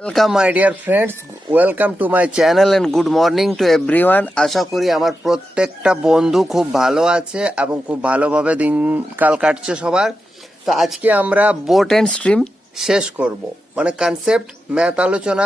Welcome my dear friends welcome to my channel and good morning to everyone আশা করি আমার প্রত্যেকটা বন্ধু খুব ভালো আছে এবং খুব ভালোভাবে দিনকাল কাটছে সবার। তো আজকে আমরা বোট অ্যান্ড স্ট্রিম শেষ করব। মানে কনসেপ্ট ম্যাথ আলোচনা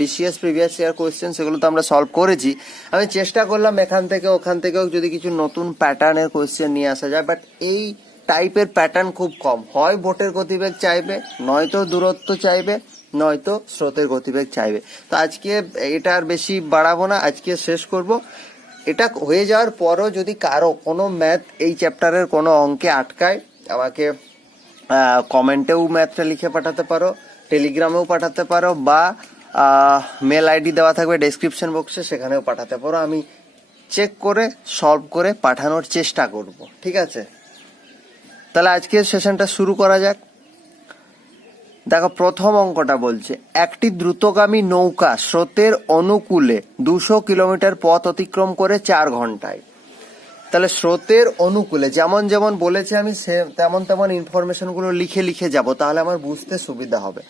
বিসিএস প্রিভিয়াস ইয়ার কোয়েশ্চেন সেগুলো তো আমরা সলভ করেছি। আমি চেষ্টা করলাম এখান থেকে ওখান থেকেও যদি কিছু নতুন প্যাটার্নের কোয়েশ্চেন নিয়ে আসা যায় বাট এই টাইপের প্যাটার্ন খুব কম। হয় বোটের গতিবেগ চাইবে, নয়তো দূরত্ব চাইবে নয়তো স্রোতের গতিবেগ চাইবে। তো আজকে এটা আর বেশি বাড়াবো না, আজকে শেষ করব। এটা হয়ে যাওয়ার পরও যদি কারও কোনো ম্যাথ এই চ্যাপ্টারের কোনো অঙ্কে আটকায়, আমাকে কমেন্টেও ম্যাথটা লিখে পাঠাতে পারো টেলিগ্রামেও পাঠাতে পারো, বা মেল আইডি দেওয়া থাকবে ডেসক্রিপশন বক্সে সেখানেও পাঠাতে পারো। আমি চেক করে সলভ করে পাঠানোর চেষ্টা করব, ঠিক আছে? তাহলে আজকের সেশনটা শুরু করা যাক। দেখো, প্রথম অঙ্কটা বলছে, একটি দ্রুতগামী নৌকা স্রোতের অনুকূলে দুশো কিলোমিটার পথ অতিক্রম করে চার ঘন্টায়। তাহলে স্রোতের অনুকূলে, যেমন যেমন বলেছে আমি, সে- তেমন তেমন ইনফরমেশনগুলো লিখে লিখে যাব, তাহলে আমার বুঝতে সুবিধা হবে।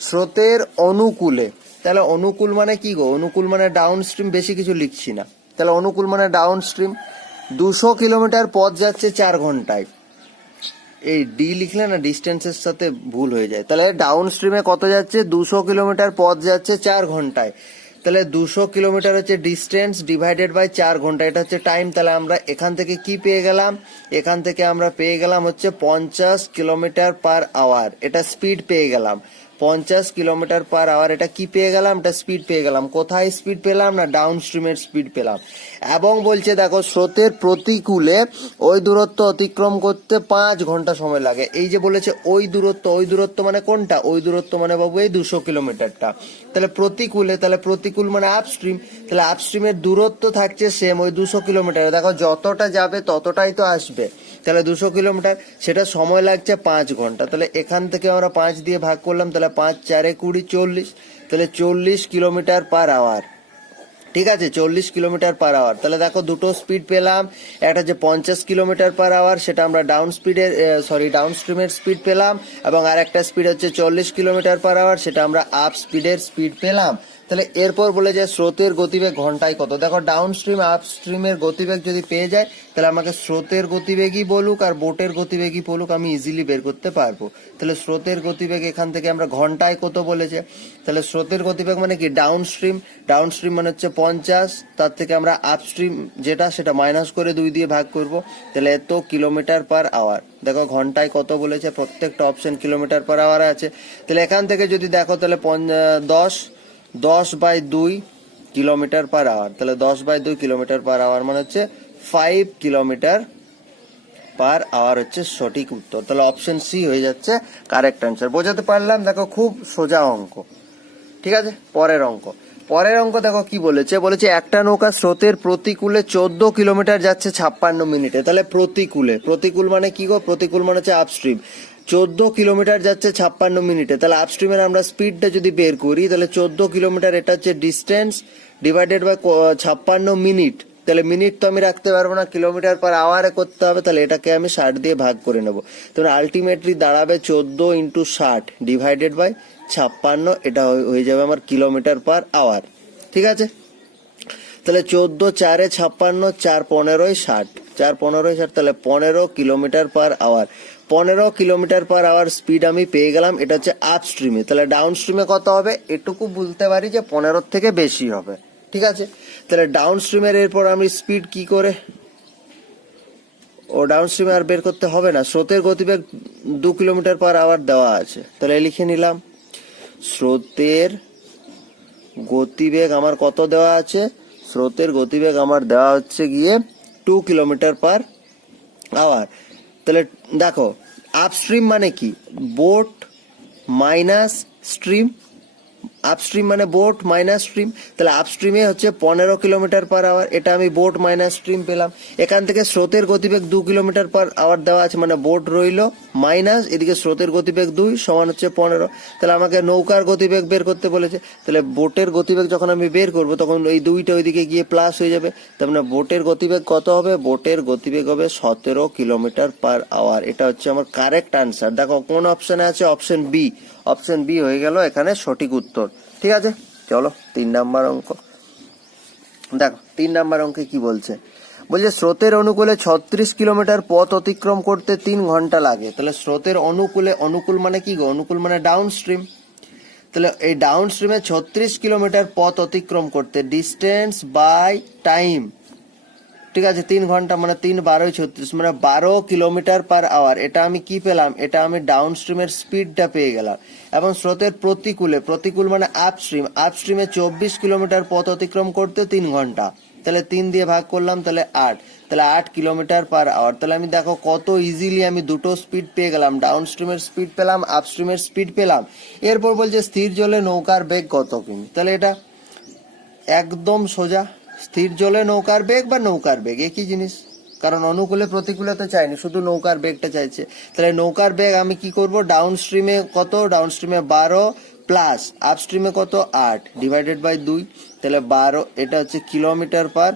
স্রোতের অনুকূলে, তাহলে অনুকূল মানে কি গো? অনুকূল মানে ডাউন স্ট্রিম বেশি কিছু লিখছি না। তাহলে অনুকূল মানে ডাউন স্ট্রিম দুশো কিলোমিটার পথ যাচ্ছে চার ঘন্টায়। এই ডি লিখলে না ডিস্টেন্সের সাথে ভুল হয়ে যায়। তাহলে ডাউন স্ট্রিমে কত যাচ্ছে? দুশো কিলোমিটার পথ যাচ্ছে চার ঘন্টায়। তাহলে দুশো কিলোমিটার হচ্ছে ডিস্টেন্স ডিভাইডেড বাই চার ঘণ্টা। এটা হচ্ছে টাইম তাহলে আমরা এখান থেকে কি পেয়ে গেলাম? এখান থেকে আমরা পেয়ে গেলাম হচ্ছে পঞ্চাশ কিলোমিটার পার আওয়ার এটা স্পিড পেয়ে গেলাম। পঞ্চাশ কিলোমিটার পার আওয়ার এটা কি পেয়ে গেলাম? এটা স্পিড পেয়ে গেলাম। কোথায় স্পিড পেলাম না? ডাউন স্ট্রিমের স্পিড পেলাম। এবং বলছে, দেখো, স্রোতের প্রতিকূলে ওই দূরত্ব অতিক্রম করতে পাঁচ ঘণ্টা সময় লাগে। এই যে বলেছে, ওই দূরত্ব ওই দূরত্ব মানে কোনটা? ওই দূরত্ব মানে বাবু, এই দুশো কিলোমিটারটা। তাহলে প্রতিকূলে, তাহলে প্রতিকূল মানে আপস্ট্রিম তাহলে আপস্ট্রিমের দূরত্ব থাকছে সেম ওই দুশো কিলোমিটার। দেখো, যতটা যাবে, ততটাই তো আসবে। তাহলে দুশো কিলোমিটার, সেটা সময় লাগছে পাঁচ ঘণ্টা। তাহলে এখান থেকে আমরা পাঁচ দিয়ে ভাগ করলাম, তাহলে পাঁচ, চারে কুড়ি, চল্লিশ। তাহলে চল্লিশ কিলোমিটার পার আওয়ার ঠিক আছে, চল্লিশ কিলোমিটার পার আওয়ার তাহলে দেখো দুটো স্পিড পেলাম, একটা যে পঞ্চাশ কিলোমিটার পার আওয়ার সেটা আমরা ডাউন স্পিডের সরি ডাউন স্ট্রিমের স্পিড পেলাম, এবং আর একটা স্পিড হচ্ছে চল্লিশ কিলোমিটার পার আওয়ার সেটা আমরা আপ স্পিডের স্পিড পেলাম। তাহলে এরপর বলে যে স্রোতের গতিবেগ ঘন্টায় কত? দেখো ডাউন স্ট্রিম আপ স্ট্রিমের গতিবেগ যদি পেয়ে যায়, তাহলে আমাকে স্রোতের গতিবেগই বলুক আর বোটের গতিবেগই বলুক, আমি ইজিলি বের করতে পারব। তাহলে স্রোতের গতিবেগ এখান থেকে আমরা ঘন্টায় কত বলেছে? তাহলে স্রোতের গতিবেগ মানে কি? ডাউন স্ট্রিম ডাউন স্ট্রিম মানে হচ্ছে পঞ্চাশ, তার থেকে আমরা আপ স্ট্রিম যেটা, সেটা মাইনাস করে দুই দিয়ে ভাগ করব। তাহলে এত কিলোমিটার পার আওয়ার দেখো ঘন্টায় কত বলেছে? প্রত্যেকটা অপশন কিলোমিটার পার আওয়ার আছে। তাহলে এখান থেকে যদি দেখো, তাহলে দশ দশ বাই দুই কিলোমিটার পার আওয়ার তাহলে দশ বাই দুই কিলোমিটার পার আওয়ার মানে হচ্ছে ফাইভ কিলোমিটার পার আওয়ার হচ্ছে সঠিক উত্তর। তাহলে অপশন সি হয়ে যাচ্ছে কারেক্ট অ্যান্সার বোঝাতে পারলাম, দেখো খুব সোজা অঙ্ক। ঠিক আছে? পরের অঙ্ক। পরের অঙ্ক দেখো কি বলেছে? বলেছে একটা নৌকা স্রোতের প্রতিকূলে চোদ্দ কিলোমিটার যাচ্ছে ছাপ্পান্ন মিনিটে। তাহলে প্রতিকূলে। প্রতিকূল মানে কি গো? প্রতিকূল মানে হচ্ছে আপস্ট্রিম চোদ্দ কিলোমিটার যাচ্ছে ছাপ্পান্ন মিনিটে। তাহলে আপস্ট্রিমের আমরা স্পিডটা যদি বের করি, তাহলে চোদ্দ কিলোমিটার এটা হচ্ছে ডিস্টেন্স ডিভাইডেড বাই ছাপ্পান্ন মিনিট তাহলে মিনিট তো আমি রাখতে পারব না কিলোমিটার পার আওয়ারে করতে হবে, তাহলে এটাকে আমি ষাট দিয়ে ভাগ করে নেব। তাহলে আলটিমেটলি দাঁড়াবে চোদ্দ ইন্টু ষাট ডিভাইডেড বাই ছাপ্পান্ন, এটা হয়ে- যাবে আমার কিলোমিটার পার আওয়ার ঠিক আছে? তাহলে চোদ্দ, চারে ছাপ্পান্ন, চার পনেরোই ষাট। চার পনেরোই ষাট তাহলে পনেরো কিলোমিটার পার আওয়ার পনেরো কিলোমিটার পার আওয়ার স্পিড আমি পেয়ে গেলাম, এটা হচ্ছে আপ স্ট্রিমে তাহলে ডাউন স্ট্রিমে কত হবে? এটুকু বলতে পারি যে পনেরোর থেকে বেশি হবে। ঠিক আছে? তাহলে ডাউন স্ট্রিমের এরপর আমি স্পিড কি করে? ও ডাউন স্ট্রিমে আর বের করতে হবে না। স্রোতের গতিবেগ দু কিলোমিটার পার আওয়ার দেওয়া আছে। তাহলে লিখে নিলাম, স্রোতের গতিবেগ আমার কত দেওয়া আছে? স্রোতের গতিবেগ আমার দেওয়া হচ্ছে গিয়ে টু কিলোমিটার পার আওয়ার তাহলে দেখো আপস্ট্রিম মানে কি বোট মাইনাস স্ট্রিম আপস্ট্রিম মানে বোট মাইনাস স্ট্রিম তাহলে আপস্ট্রিমে হচ্ছে পনেরো কিলোমিটার পার আওয়ার এটা আমি বোট মাইনাস স্ট্রিম পেলাম। এখান থেকে স্রোতের গতিবেগ দু কিলোমিটার পার আওয়ার দেওয়া আছে মানে বোট রইল মাইনাস এদিকে স্রোতের গতিবেগ দুই সমান হচ্ছে পনেরো। তাহলে আমাকে নৌকার গতিবেগ বের করতে বলেছে। তাহলে বোটের গতিবেগ যখন আমি বের করব, তখন এই দুইটা ওইদিকে গিয়ে প্লাস হয়ে যাবে। তার মানে বোটের গতিবেগ কত হবে? বোটের গতিবেগ হবে সতেরো কিলোমিটার পার আওয়ার এটা হচ্ছে আমার কারেক্ট আনসার দেখো, কোন অপশানে আছে অপশন বি অপশন বি হয়ে গেল এখানে সঠিক উত্তর। ঠিক আছে? চলো, তিন নাম্বার অঙ্ক। দেখো, তিন নাম্বার অঙ্কে কি বলছে? বলছে, স্রোতের অনুকূলে ছত্রিশ কিলোমিটার পথ অতিক্রম করতে তিন ঘণ্টা লাগে। তাহলে স্রোতের অনুকূলে, অনুকূল মানে কি গো? অনুকূল মানে ডাউন স্ট্রিম তাহলে এই ডাউন স্ট্রিমে ছত্রিশ কিলোমিটার পথ অতিক্রম করতে ডিস্টেন্স বাই টাইম ঠিক আছে, তিন ঘণ্টা মানে তিন বারোই ছত্রিশ মানে বারো কিলোমিটার পার আওয়ার এটা আমি কি পেলাম? এটা আমি ডাউন স্ট্রিমের স্পিডটা পেয়ে গেলাম। এবং স্রোতের প্রতিকূলে, প্রতিকূল মানে আপ স্ট্রিম আপ স্ট্রিমে চব্বিশ কিলোমিটার পথ অতিক্রম করতে তিন ঘণ্টা। তাহলে তিন দিয়ে ভাগ করলাম, তাহলে আট। তাহলে আট কিলোমিটার পার আওয়ার তাহলে আমি দেখো কত ইজিলি আমি দুটো স্পিড পেয়ে গেলাম। ডাউন স্ট্রিমের স্পিড পেলাম আপ স্ট্রিমের স্পিড পেলাম। এরপর বলছে স্থির জলে নৌকার বেগ কত কিমি? তাহলে এটা একদম সোজা। স্থির জলে নৌকার বেগ বা নৌকার বেগ? একই জিনিস। কারণ অনুকূলে প্রতিকূলে তো চাইনি, শুধু নৌকার বেগটা চাইছে। তাহলে নৌকার বেগ আমি কি করব? ডাউন স্ট্রিমে কত? ডাউন স্ট্রিমে বারো প্লাস আপ স্ট্রিমে কত? আট ডিভাইডেড বাই দুই। তাহলে বারো, এটা হচ্ছে কিলোমিটার পার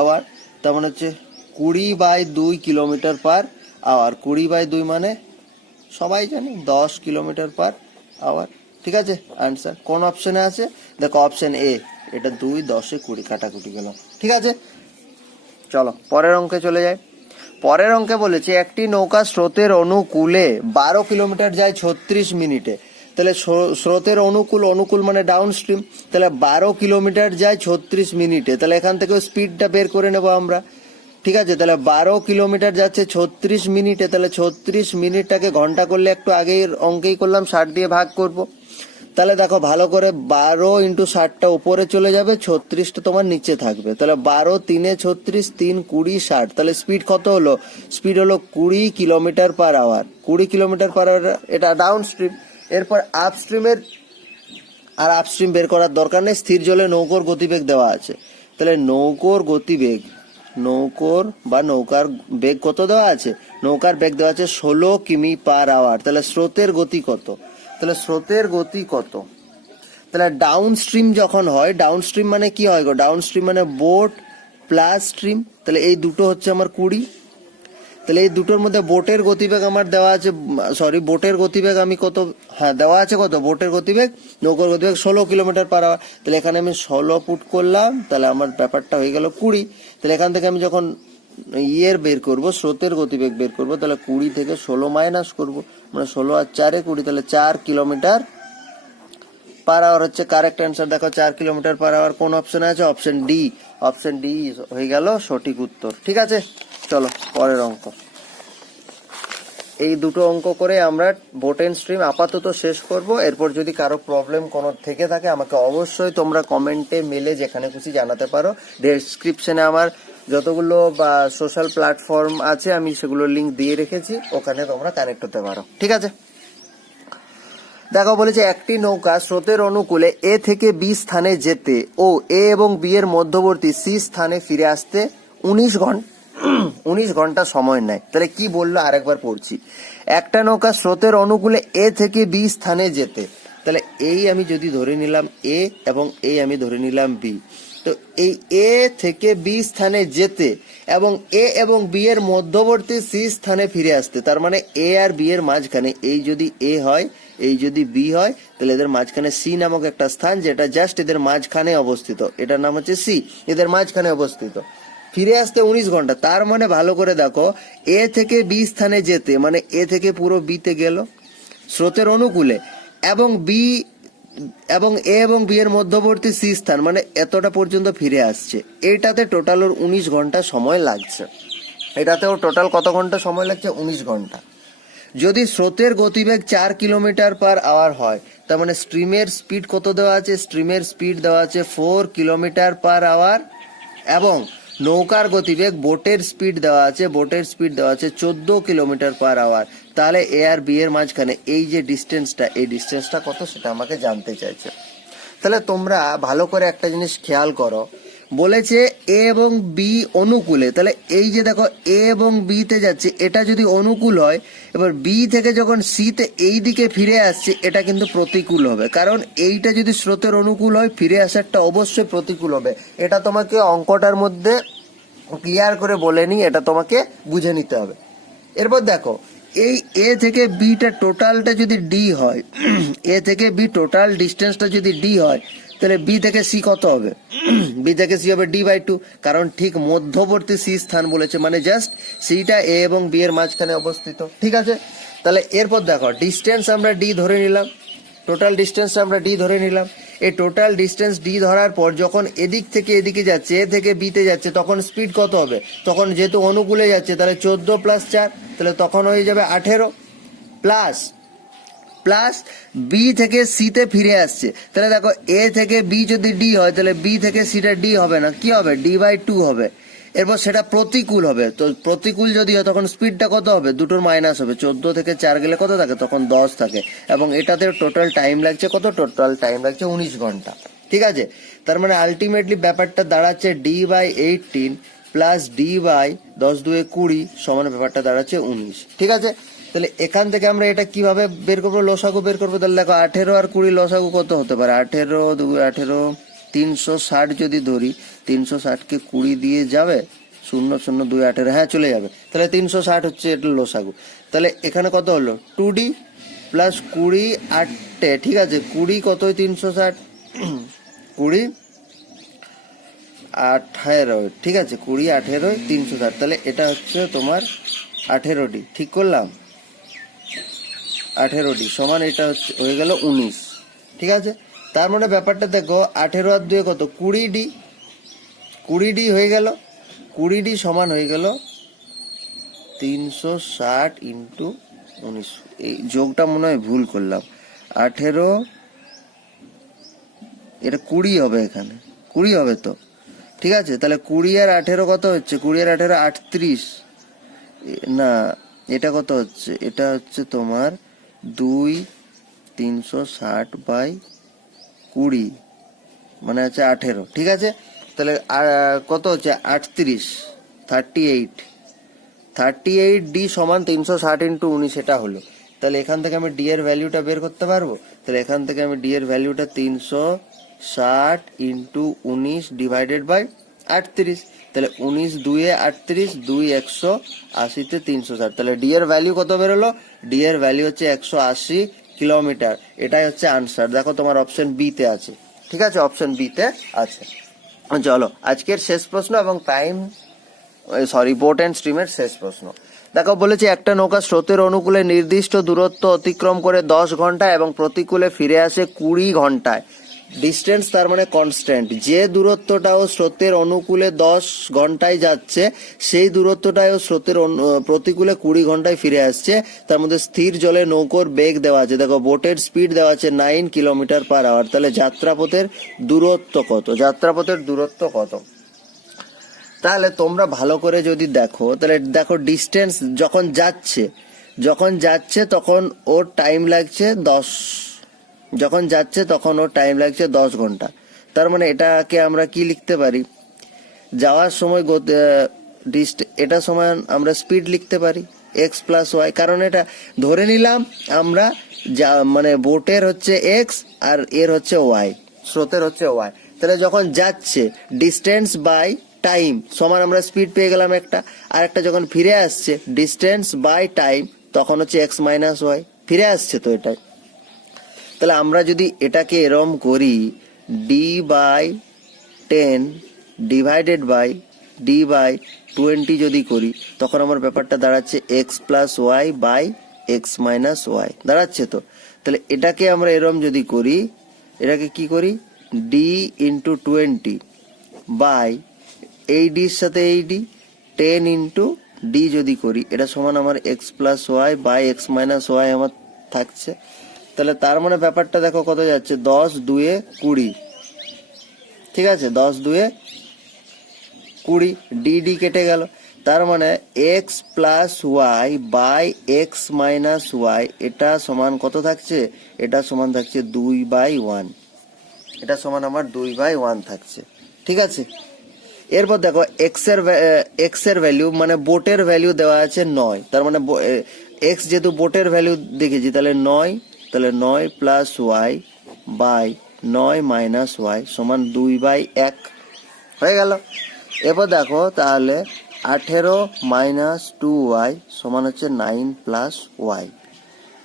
আওয়ার তার মানে হচ্ছে কুড়ি বাই দুই কিলোমিটার পার আওয়ার কুড়ি বাই দুই মানে সবাই জানি, দশ কিলোমিটার পার আওয়ার ঠিক আছে? আনসার কোন অপশনে আছে? দেখো অপশন এ এটা দুই দশে কুড়ি কাটাকুটি গেল। ঠিক আছে? চলো, পরের অঙ্কে চলে যাই। পরের অঙ্কে বলেছে, একটি নৌকা স্রোতের অনুকূলে বারো কিলোমিটার যায় ছত্রিশ মিনিটে। তাহলে স্রোতের অনুকূল অনুকূল মানে ডাউন স্ট্রিম তাহলে বারো কিলোমিটার যায় ছত্রিশ মিনিটে। তাহলে এখান থেকে স্পিডটা বের করে নেব আমরা। ঠিক আছে? তাহলে বারো কিলোমিটার যাচ্ছে ছত্রিশ মিনিটে। তাহলে ছত্রিশ মিনিটটাকে ঘণ্টা করলে একটু আগের অঙ্কেই করলাম, ষাট দিয়ে ভাগ করব। তাহলে দেখো, ভালো করে বারো ইন্টু ষাটটা উপরে চলে যাবে, ছত্রিশটা তোমার নিচে থাকবে। তাহলে বারো, তিনে ছত্রিশ, তিন, কুড়ি, ষাট। তাহলে স্পিড কত হলো? স্পিড হলো কুড়ি কিলোমিটার পার আওয়ার কুড়ি কিলোমিটার পার আওয়ার এটা ডাউন স্ট্রিম এরপর আপ স্ট্রিমের আর আপস্ট্রিম বের করার দরকার নেই, স্থির জলে নৌকোর গতিবেগ দেওয়া আছে। তাহলে নৌকোর গতিবেগ, নৌকোর বা নৌকার বেগ কত দেওয়া আছে? নৌকার বেগ দেওয়া আছে ষোলো কিমি পার আওয়ার তাহলে স্রোতের গতি কত? তাহলে স্রোতের গতি কত? তাহলে ডাউন স্ট্রিম যখন হয় ডাউন স্ট্রিম মানে কি হয় গো? ডাউন স্ট্রিম মানে বোট প্লাস স্ট্রিম তাহলে এই দুটো হচ্ছে আমার কুড়ি। তাহলে এই দুটোর মধ্যে বোটের গতিবেগ আমার দেওয়া আছে সরি বোটের গতিবেগ আমি কত হ্যাঁ দেওয়া আছে কত? বোটের গতিবেগ, নৌকোর গতিবেগ ষোলো কিলোমিটার পার আওয়ার তাহলে এখানে আমি ষোলো ফুট করলাম, তাহলে আমার ব্যাপারটা হয়ে গেল কুড়ি। তাহলে এখান থেকে আমি যখন ইয়ের বের করব, স্রোতের গতিবেগ বের করব, তাহলে কুড়ি থেকে ষোলো মাইনাস করব। মানে ষোলো আর চারে কুড়ি, তাহলে চার কিলোমিটার পার আওয়ার হচ্ছে কারেক্ট অ্যান্সার দেখো, চার কিলোমিটার পার আওয়ার কোন অপশনে আছে? অপশন ডি অপশন ডি হয়ে গেল সঠিক উত্তর। ঠিক আছে? চলো, পরের অঙ্ক। এই দুটো অঙ্ক করে আমরা বোটেন স্ট্রিম আপাতত শেষ করব। এরপর যদি কারও প্রবলেম কোনো থেকে থাকে, আমাকে অবশ্যই তোমরা কমেন্টে মেলে যেখানে খুশি জানাতে পারো। ডেসক্রিপশনে আমার যতগুলো, বা সোশ্যাল প্ল্যাটফর্ম আছে, আমি সেগুলোর লিঙ্ক দিয়ে রেখেছি। ওখানে তোমরা কানেক্ট হতে পারো। ঠিক আছে? দেখো, বলেছে একটি নৌকা স্রোতের অনুকূলে এ থেকে বি স্থানে যেতে ও এ এবং বি এর মধ্যবর্তী সি স্থানে ফিরে আসতে উনিশ ঘণ্টা উনিশ ঘণ্টা সময় নেয়। তাহলে কি বলল? আরেকবার পড়ছি। একটা নৌকা স্রোতের অনুকূলে এ থেকে বি স্থানে যেতে। তাহলে এই আমি যদি ধরে নিলাম এ এবং এই আমি ধরে নিলাম বি। তো এই এ থেকে বি স্থানে যেতে এবং এ এবং বি এর মধ্যবর্তী সি স্থানে ফিরে আসতে, তার মানে এ আর বি এর মাঝখানে এই যদি এ হয়, এই যদি বি হয়, তাহলে এদের মাঝখানে সি নামক একটা স্থান, যেটা জাস্ট এদের মাঝখানে অবস্থিত। এটার নাম হচ্ছে সি। এদের মাঝখানে অবস্থিত। ফিরে আসতে উনিশ ঘণ্টা। তার মানে ভালো করে দেখো, এ থেকে বি স্থানে যেতে মানে এ থেকে পুরো বিতে গেল স্রোতের অনুকূলে, এবং বি, এবং এ এবং বি এর মধ্যবর্তী সি স্থান মানে এতটা পর্যন্ত ফিরে আসছে। এইটাতে টোটাল ওর উনিশ ঘণ্টা সময় লাগছে। এটাতেও টোটাল কত ঘণ্টা সময় লাগছে? উনিশ ঘণ্টা। যদি স্রোতের গতিবেগ চার কিলোমিটার পার আওয়ার হয়, তার মানে স্ট্রিমের স্পিড কত দেওয়া আছে? স্ট্রিমের স্পিড দেওয়া আছে ফোর কিলোমিটার পার আওয়ার এবং নৌকার গতিবেগ বোটের স্পিড দেওয়া আছে, বোটের স্পিড দেওয়া আছে চোদ্দ কিলোমিটার পার আওয়ার তাহলে এ আর বি এর মাঝখানে এই যে ডিস্টেন্সটা এই ডিস্টেন্সটা কত সেটা আমাকে জানতে চাইছে। তাহলে তোমরা ভালো করে একটা জিনিস খেয়াল করো। বলেছে এ এবং বি অনুকূলে। তাহলে এই যে দেখো, এ এবং বি তে যাচ্ছে, এটা যদি অনুকূল হয়, এবার বি থেকে যখন সি তে এই দিকে ফিরে আসছে, এটা কিন্তু প্রতিকূল হবে। কারণ এইটা যদি স্রোতের অনুকূল হয়, ফিরে আসারটা অবশ্যই প্রতিকূল হবে। এটা তোমাকে অঙ্কটার মধ্যে ক্লিয়ার করে বলে নি এটা তোমাকে বুঝে নিতে হবে। এরপর দেখো, এই এ থেকে বিটা টোটালটা যদি ডি হয়, এ থেকে বি টোটাল ডিস্টেন্সটা যদি ডি হয় তাহলে বি থেকে সি কত হবে? বি থেকে সি হবে ডি বাই টু কারণ ঠিক মধ্যবর্তী সি স্থান বলেছে মানে জাস্ট সিটা এ এবং বি এর মাঝখানে অবস্থিত, ঠিক আছে? তাহলে এরপর দেখো ডিস্টেন্স আমরা ডি ধরে নিলাম টোটাল ডিস্টেন্স আমরা ডি ধরে নিলাম। এই টোটাল ডিস্টেন্স ডি ধরার পর যখন এদিক থেকে এদিকে যাচ্ছে এ থেকে বিতে যাচ্ছে, তখন স্পিড কত হবে? তখন যেহেতু অনুকূলে যাচ্ছে, তাহলে চোদ্দ প্লাস চার, তাহলে তখন হয়ে যাবে আঠেরো প্লাস প্লাস বি থেকে সিতে ফিরে আসছে। তাহলে দেখো এ থেকে বি যদি ডি হয়, তাহলে বি থেকে সিটা ডি হবে না। কি হবে? ডি বাই টু হবে। এরপর সেটা প্রতিকূল হবে। তো প্রতিকূল যদি হয়, তখন স্পিডটা কত হবে? দুটোর মাইনাস হবে। চোদ্দ থেকে চার গেলে কত থাকে? তখন দশ থাকে। এবং এটাতে টোটাল টাইম লাগছে কত? টোটাল টাইম লাগছে উনিশ ঘণ্টা। ঠিক আছে? তার মানে আলটিমেটলি ব্যাপারটা দাঁড়াচ্ছে D by eighteen plus D by দশ দুয়ে কুড়ি সমান ব্যাপারটা দাঁড়াচ্ছে উনিশ। ঠিক আছে? তাহলে এখান থেকে আমরা এটা কীভাবে বের করব? লসাগু বের করব? তাহলে দেখো, আঠেরো আর কুড়ি লসাগু কত হতে পারে? আঠেরো, দু, আঠেরো, তিনশো ষাট যদি ধরি, তিনশো ষাটকে কুড়ি দিয়ে যাবে, শূন্য শূন্য, দুই, আঠেরো হ্যাঁ চলে যাবে। তাহলে তিনশো ষাট হচ্ছে এটা লসাগু। তাহলে এখানে কত হলো? টু ডি প্লাস কুড়ি আটটে ঠিক আছে? কুড়ি কতই তিনশো ষাট? কুড়ি আঠেরো, ঠিক আছে? কুড়ি আঠেরো তিনশো ষাট। তাহলে এটা হচ্ছে তোমার আঠেরোটি। ঠিক করলাম? আঠেরোটি, সমান এটা হচ্ছে, হয়ে গেল উনিশ, ঠিক আছে? তার মানে ব্যাপারটা দেখো, আঠেরো আর দুয়ে কত? কুড়ি ডি কুড়ি ডি হয়ে গেল, কুড়ি ডি সমান হয়ে গেল তিনশো ষাট ইন্টু উনিশ, এই যোগটা মনে হয় ভুল করলাম, আঠেরো, এটা কুড়ি হবে এখানে, কুড়ি হবে তো, ঠিক আছে? তাহলে কুড়ি আর আঠেরো কত হচ্ছে? কুড়ি আর আঠেরো আটত্রিশ না, এটা কত হচ্ছে? এটা হচ্ছে তোমার দুই, তিনশো ষাট বাই কুড়ি। মানে হচ্ছে আঠেরো, ঠিক আছে? তাহলে কত হচ্ছে? আটত্রিশ thirty eight thirty eight D সমান তিনশো ষাট ইন্টু উনিশ এটা হলো। তাহলে এখান থেকে আমি ডি এর ভ্যালুটা বের করতে পারব? তাহলে এখান থেকে আমি ডি এর ভ্যালুটা তিনশো ষাট ইন্টু উনিশ ডিভাইডেড বাই আটত্রিশ। তাহলে উনিশ দুইয়ে আটত্রিশ, দুই একশো আশিতে তিনশো ষাট। তাহলে ডি এর ভ্যালু কত বেরোলো? ডি এর ভ্যালু হচ্ছে একশো আশি কিলোমিটার এটাই হচ্ছে আনসার দেখো তোমার অপশন বি তে আছে। ঠিক আছে? অপশন বি তে আছে। চলো, আজকের শেষ প্রশ্ন এবং টাইম সরি বোট অ্যান্ড স্ট্রিমের শেষ প্রশ্ন। দেখো, বলেছে একটা নৌকা স্রোতের অনুকূলে নির্দিষ্ট দূরত্ব অতিক্রম করে দশ ঘণ্টা এবং প্রতিকূলে ফিরে আসে কুড়ি ঘন্টায়। ডিস্টেন্স তার মানে কনস্ট্যান্ট যে দূরত্বটাও স্রোতের অনুকূলে দশ ঘন্টায় যাচ্ছে, সেই দূরত্বটাও স্রোতের প্রতিকূলে কুড়ি ঘন্টায় ফিরে আসছে। তার মধ্যে স্থির জলে নৌকোর বেগ দেওয়া আছে। দেখো, বোটের স্পিড দেওয়া আছে নাইন কিলোমিটার পার আওয়ার তাহলে যাত্রাপথের দূরত্ব কত? যাত্রাপথের দূরত্ব কত? তাহলে তোমরা ভালো করে যদি দেখো, তাহলে দেখো ডিস্টেন্স যখন যাচ্ছে যখন যাচ্ছে তখন ওর টাইম লাগছে দশ যখন যাচ্ছে তখন ওর টাইম লাগছে দশ ঘণ্টা। তার মানে এটাকে আমরা কি লিখতে পারি? যাওয়ার সময় ডিস্ট- এটা সমান আমরা স্পিড লিখতে পারি এক্স প্লাস ওয়াই কারণ এটা ধরে নিলাম আমরা যা মানে বোটের হচ্ছে এক্স আর এর হচ্ছে ওয়াই স্রোতের হচ্ছে ওয়াই তাহলে যখন যাচ্ছে ডিস্টেন্স বাই টাইম সমান আমরা স্পিড পেয়ে গেলাম একটা, আর একটা যখন ফিরে আসছে ডিস্টেন্স বাই টাইম তখন হচ্ছে এক্স মাইনাস ওয়াই ফিরে আসছে তো এটাই। তাহলে আমরা যদি এটাকে এরম করি D by ten divided by D by twenty যদি করি, তখন আমার ব্যাপারটা দাঁড়াচ্ছে X plus Y by X minus Y দাঁড়াচ্ছে তো? তাহলে এটাকে আমরা এরম যদি করি, এটাকে কি করি? ডি ইন্টু টোয়েন্টি বাই এই ডির সাথে এই ডি টেন ইন্টু ডি যদি করি, এটা সমান আমার X plus Y by X minus Y আমার থাকছে। তাহলে তার মানে ব্যাপারটা দেখো কত যাচ্ছে? দশ দুয়ে কুড়ি। ঠিক আছে? দশ দুয়ে কুড়ি। ডি ডি কেটে গেল। তার মানে X plus Y by X minus Y এটা সমান কত থাকছে? এটা সমান থাকছে দুই বাই ওয়ান এটা সমান আমার দুই বাই ওয়ান থাকছে। ঠিক আছে? এরপর দেখো এক্সের এক্সের ভ্যালু মানে বোটের ভ্যালু দেওয়া আছে নয়। তার মানে এক্স যেহেতু বোটের ভ্যালু দেখেছি, তাহলে নয় তাহলে নয় প্লাস ওয়াই বাই নয় মাইনাস ওয়াই সমান দুই বাই এক। হয়ে গেল। এরপর দেখো তাহলে আঠেরো মাইনাস টু ওয়াই সমান হচ্ছে নাইন প্লাস ওয়াই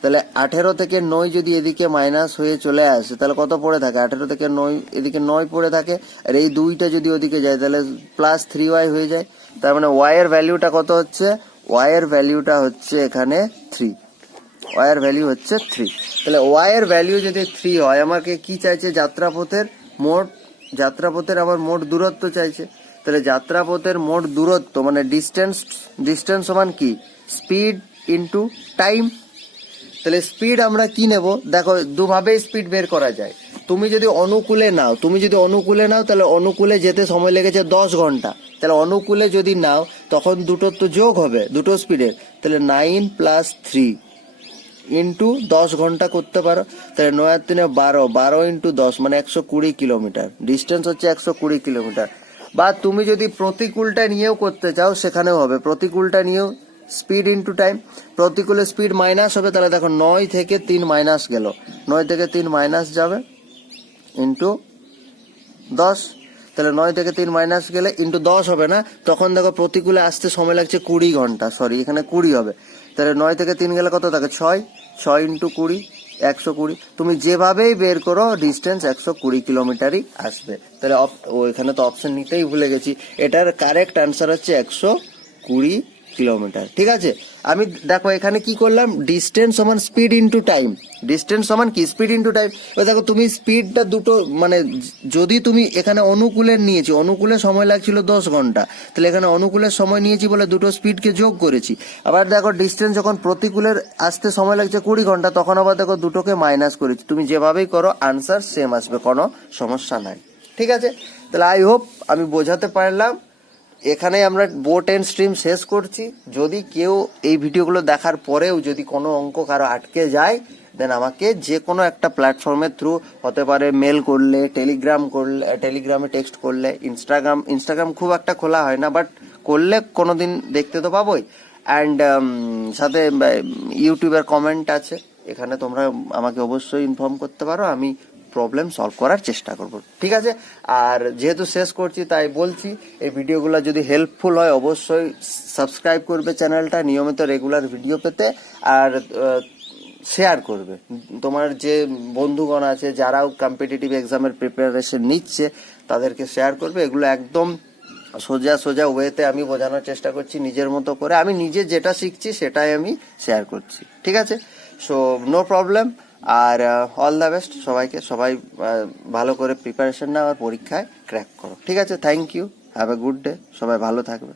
তাহলে আঠেরো থেকে নয় যদি এদিকে মাইনাস হয়ে চলে আসে, তাহলে কত পড়ে থাকে? আঠেরো থেকে নয়, এদিকে নয় পড়ে থাকে। আর এই দুইটা যদি ওদিকে যায়, তাহলে প্লাস থ্রি ওয়াই হয়ে যায়। তার মানে ওয়াইয়ের ভ্যালিউটা কত হচ্ছে? ওয়াইয়ের ভ্যালিউটা হচ্ছে এখানে থ্রি ওয়াই এর ভ্যালু হচ্ছে থ্রি তাহলে ওয়াই এর ভ্যালু যদি থ্রি হয়, আমাকে কি চাইছে? যাত্রাপথের মোট যাত্রাপথের আবার মোট দূরত্ব চাইছে। তাহলে যাত্রাপথের মোট দূরত্ব মানে ডিস্টেন্স ডিস্টেন্স সমান কি? স্পিড ইনটু টাইম তাহলে স্পিড আমরা কি নেব? দেখো দুভাবে স্পিড বের করা যায়। তুমি যদি অনুকূলে নাও, তুমি যদি অনুকূলে নাও, তাহলে অনুকূলে যেতে সময় লেগেছে দশ ঘণ্টা। তাহলে অনুকূলে যদি নাও, তখন দুটোর তো যোগ হবে, দুটো স্পিডের তাহলে নাইন প্লাস থ্রি ইন্টু দশ ঘণ্টা করতে পারো, তাহলে নয় আর তিনে বারো বারো ইন্টু দশ মানে একশো কুড়ি কিলোমিটার। ডিস্টেন্স হচ্ছে একশো কুড়ি কিলোমিটার। বা তুমি যদি প্রতিকূলটা নিয়েও করতে চাও, সেখানেও হবে। প্রতিকূলটা নিয়েও স্পিড ইন্টু টাইম প্রতিকূলে স্পিড মাইনাস হবে, তাহলে দেখো নয় থেকে তিন মাইনাস গেল। নয় থেকে তিন মাইনাস যাবে ইন্টু দশ। তাহলে নয় থেকে তিন মাইনাস গেলে ইন্টু দশ হবে না। তখন দেখো প্রতিকূলে আসতে সময় লাগছে কুড়ি ঘণ্টা। সরি এখানে কুড়ি হবে। তাহলে নয় থেকে তিন গেলে কত থাকে? ছয়? ছয় ইন্টু কুড়ি, একশো কুড়ি। তুমি যেভাবেই বের করো ডিস্টেন্স একশো কুড়ি কিলোমিটারই আসবে। তাহলে এখানে তো অপশন নিতেই ভুলে গেছি। এটার কারেক্ট অ্যান্সার হচ্ছে একশো কুড়ি কিলোমিটার। ঠিক আছে? আমি দেখো এখানে কি করলাম? ডিস্টেন্স সমান স্পিড ইনটু টাইম ডিস্টেন্স সমান কি? স্পিড ইনটু টাইম ওই দেখো, তুমি স্পিডটা দুটো মানে যদি তুমি এখানে অনুকূলের নিয়েছি, অনুকূলে সময় লাগছিল দশ ঘণ্টা, তাহলে এখানে অনুকূলের সময় নিয়েছি বলে দুটো স্পিডকে যোগ করেছি। আবার দেখো ডিস্টেন্স যখন প্রতিকূলের আসতে সময় লাগছে কুড়ি ঘণ্টা, তখন আবার দেখো দুটোকে মাইনাস করেছি। তুমি যেভাবেই করো আনসার সেম আসবে, কোনো সমস্যা নাই। ঠিক আছে? তাহলে আই হোপ আমি বোঝাতে পারলাম। এখানে আমরা বোট এন্ড স্ট্রিম শেষ করছি। যদি কেউ এই ভিডিওগুলো দেখার পরেও যদি কোনো অঙ্ক কারও আটকে যায় দেন আমাকে যে কোনো একটা প্ল্যাটফর্মের থ্রু হতে পারে মেল করলে টেলিগ্রাম করলে টেলিগ্রামে টেক্সট করলে ইনস্টাগ্রাম ইনস্টাগ্রাম খুব একটা খোলা হয় না বাট করলে কোনো দিন দেখতে তো পাবোই। অ্যান্ড সাথে উম, ইউটিউবের কমেন্ট আছে। এখানে তোমরা আমাকে অবশ্যই ইনফর্ম করতে পারো। আমি প্রবলেম সলভ করার চেষ্টা করব। ঠিক আছে? আর যেহেতু শেষ করছি, তাই বলছি, এই ভিডিওগুলো যদি হেল্পফুল হয়, অবশ্যই সাবস্ক্রাইব করবে চ্যানেলটা নিয়মিত রেগুলার ভিডিও পেতে, আর শেয়ার করবে। তোমার যে বন্ধুগণ আছে, যারাও কম্পিটিটিভ এক্সামের প্রিপারেশন নিচ্ছে, তাদেরকে শেয়ার করবে। এগুলো একদম সোজা সোজা ওয়েতে আমি বোঝানোর চেষ্টা করছি, নিজের মতো করে। আমি নিজে যেটা শিখছি, সেটাই আমি শেয়ার করছি। ঠিক আছে? সো নো প্রবলেম আর অল দ্য বেস্ট সবাইকে। সবাই ভালো করে প্রিপারেশন নাও আর পরীক্ষায় ক্র্যাক করো। ঠিক আছে? Thank you have a good day সবাই ভালো থাকবে।